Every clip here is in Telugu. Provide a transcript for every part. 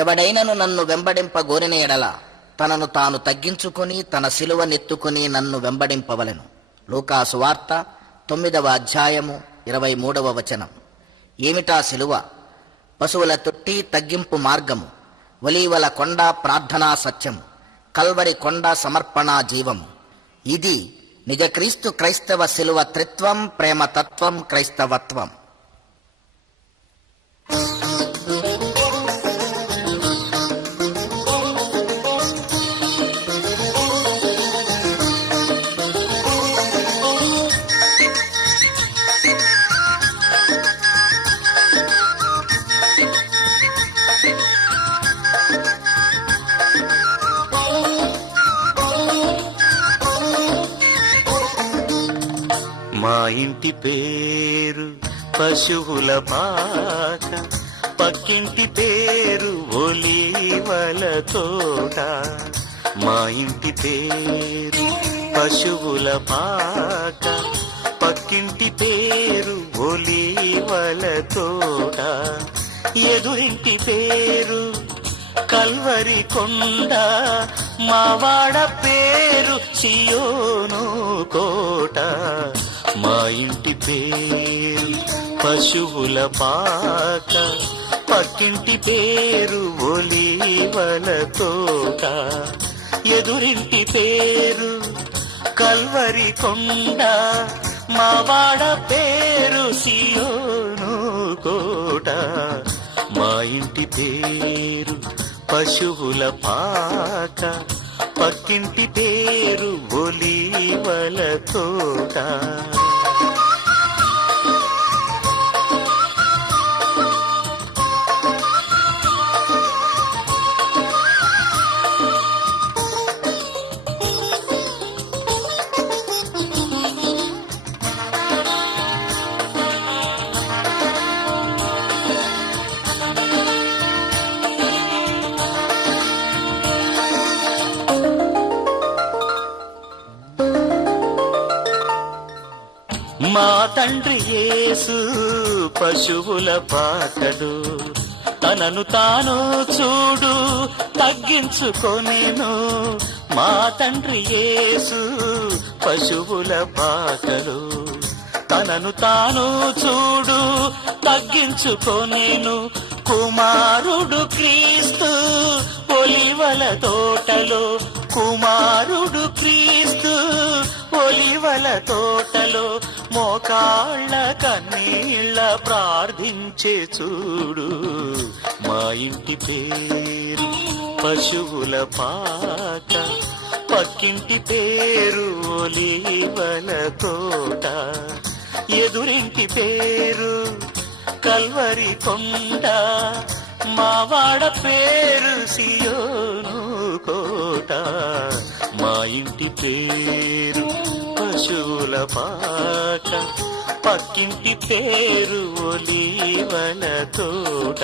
ఎవడైనను నన్ను వెంబడింపగోరిన ఎడల తనను తాను తగ్గించుకొని తన సిలువనెత్తుకుని నన్ను వెంబడింపవలెను. లూకా సువార్త 9వ అధ్యాయము 23వ వచనం. ఏమిటా సిలువ? పశువుల తొట్టి తగ్గింపు మార్గము, ఒలీవల కొండ ప్రార్థనా సత్యము, కల్వరి కొండ సమర్పణా జీవము. ఇది నిజ క్రీస్తు క్రైస్తవ సిలువ త్రిత్వం, ప్రేమతత్వం, క్రైస్తవత్వం. మా ఇంటి పేరు పశువుల పాక, పక్కింటి పేరు ఒలీవల తోట. మా ఇంటి పేరు పశువుల పాక, పక్కింటి పేరు ఒలీవల తోట. ఎదురింటి పేరు కల్వరి కొండ, మావాడ పేరు సియోను కోట. మా ఇంటి పేరు పశువుల పాక, పక్కింటి పేరు ఒలీవల తోట. ఎదురింటి పేరు కల్వరి కొండ, మావాడ పేరు సియోను కోట. మా ఇంటి పేరు పశువుల పాక, పక్కింటి పేరు ఒలీవల తోట. మా తండ్రి యేసు పశువుల పాకడు, తనను తాను చూడు తగ్గించుకొనెను. మా తండ్రి యేసు పశువుల పాకడు, తనను తాను చూడు తగ్గించుకొనెను. కుమారుడు క్రీస్తు ఒలీవల తోటలో, కుమారుడు క్రీస్తు ఒలీవల తోటలో. మోకాళ్ళ కన్నీళ్ళ ప్రార్థించే చూడు. మా ఇంటి పేరు పశువుల పాక, పక్కింటి పేరు ఒలీవల తోట. ఎదురింటి పేరు కల్వరి కొండ, మావాడ పేరు సియోను కోట. మా ఇంటి పేరు పశువుల పాక, పక్కింటి పేరు ఒలీవల తోట.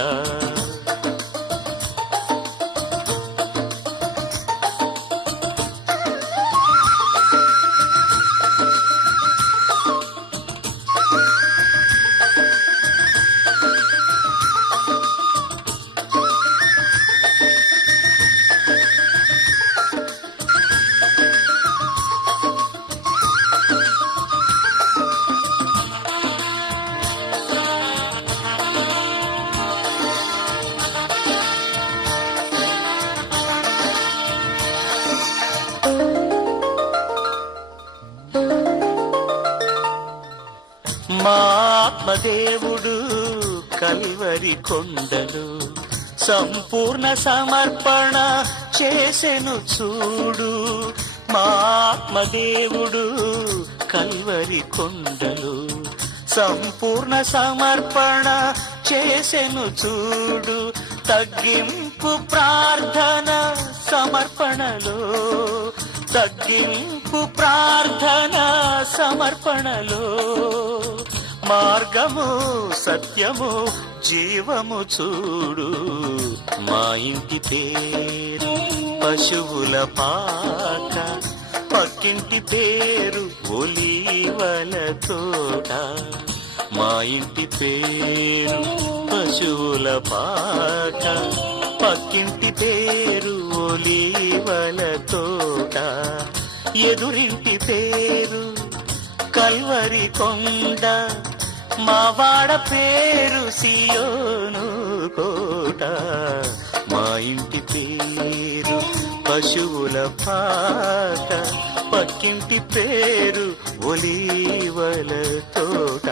మా ఆత్మదేవుడు కల్వరి కొండలు సంపూర్ణ సమర్పణ చేసెను చూడు. మా ఆత్మదేవుడు కల్వరి కొండలు సంపూర్ణ సమర్పణ చేసెను చూడు. తగ్గింపు ప్రార్థన సమర్పణలో, తగ్గింపు ప్రార్థన సమర్పణలో. మార్గము సత్యము జీవము చూడు. మా ఇంటి పేరు పశువుల పాక, పక్కింటి పేరు ఒలీవల తోట. మా ఇంటి పేరు పశువుల పాక, పక్కింటి పేరు ఒలీవల తోట, ఎదురింటి పేరు కల్వరి కొండ, మావాడ పేరు సియోను కోట. మా ఇంటి పేరు పశువుల పాక, పక్కింటి పేరు ఒలీవల తోట.